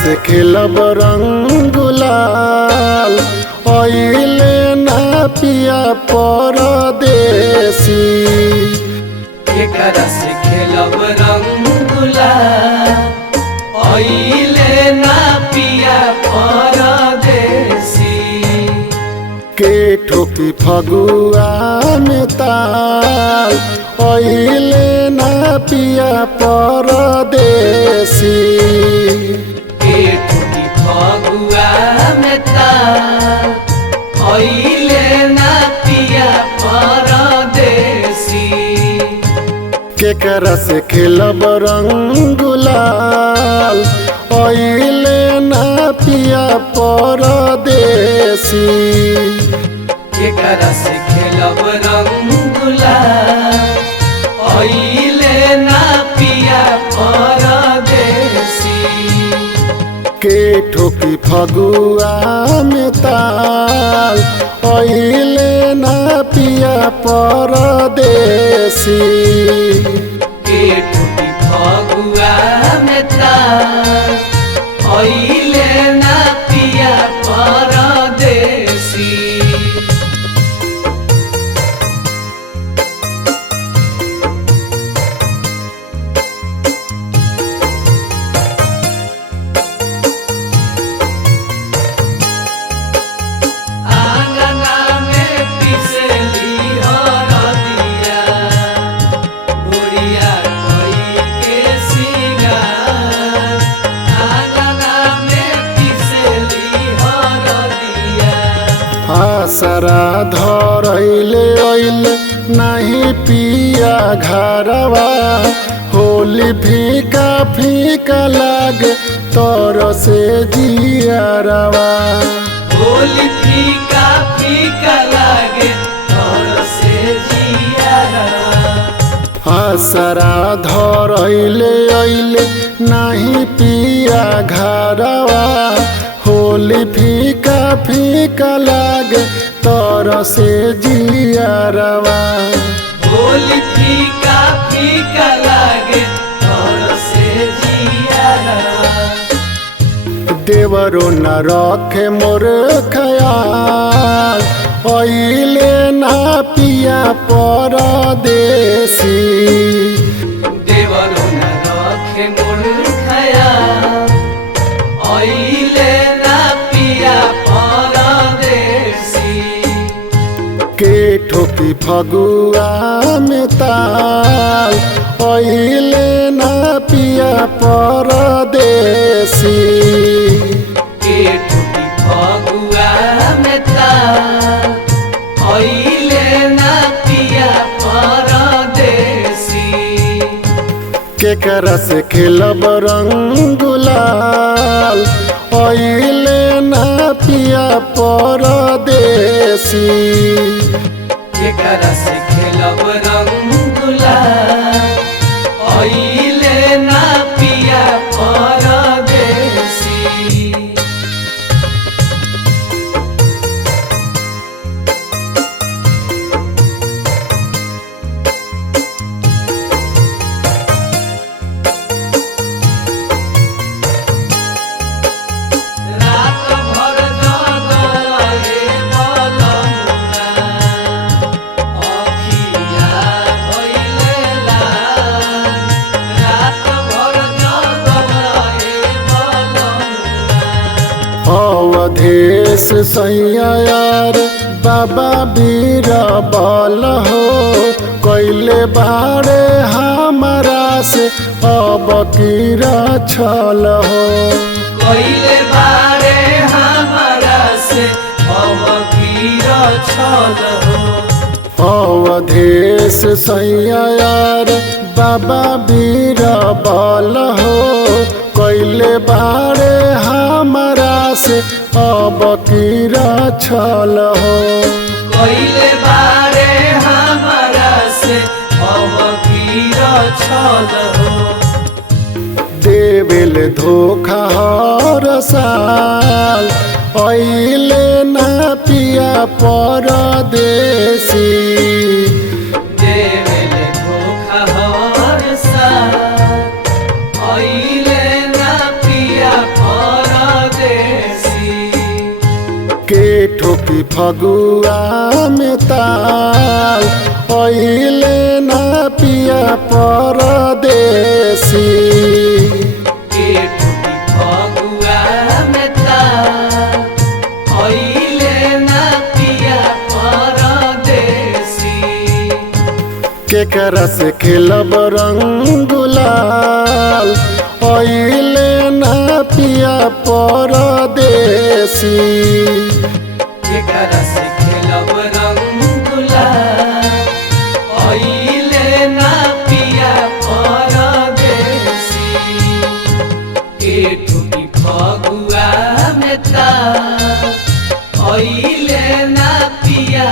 से खेलब रंग गुलाल ओइले ना पिया परदेसी। केकरा से खेलब रंग गुलाल ओइले ना पिया परदेसी। के ठोकी फगुआ में ताल ओइले ना पिया परदेसी। के ठोकी फगुआ में ताल ओइले ना पिया परदेसी। केकरा से खेलब रंग गुलाल ओइले ना पिया परदेसी। केकरा से खेलब रंग गुलाल ओइले ना पिया परदेसी। के ठोकी फगुआ में ताल ओइले ना पिया परदेसी। के ठोकी फगुआ में ताल ओइले ना पिया परदेसी। आसरा धरैले ओइले नहीं पिया घरवा होली फीका फीका लागे तोर से जियरवा। होली फीका फीका लागे तोर से जियरवा। आसरा धरैले ओइले नहीं पिया घरवा होली फीका फीका लागे तोर से जियरवा। होली फीका फीका लागे तोर से जियरवा। देवरो न रखे मोर खयाल ओइले ना पिया परदेसी। देवरो न रखे मोर खयाल ओइले ना पिया परदेसी। के ठोकी फगुआ में ताल ओइले ना पिया परदेसी। के ठोकी फगुआ में ताल ओइले ना पिया परदेसी। केकरा से खेलब रंग गुलाल ओइले ना पिया परदेसी। केकरा से खेलब रंग गुलाल ओइले ना पिया परदेसी। अवधेश सैया यार बाबा बीरा बल हो कैले बारे हमारा से अब कीरा छल हो। कैले बारे हमारा से अब कीरा छल हो। अवधेश सैया यार बाबा बीरा बल हो कैले बारे हमारा से अब कीरा छल हो। कैले बारे हमारा से अब कीरा छल हो। देवेल धोखा हर साल ओइले ना पिया परदेसी। देवेल धोखा हर साल ओइले ना पिया ठुकी फगुआ में ताल ओइले ना पिया परदेसी। के ठुकी फगुआ में ताल ओइले ना पिया परदेसी। केकरा से खेलब रंग गुलाल ओइले ना पिया परदेसी। केकरा से खेलब रंग गुलाल ओइले ना पिया परदेसी। के ठुकी फगुआ में ताल ओइले ना पिया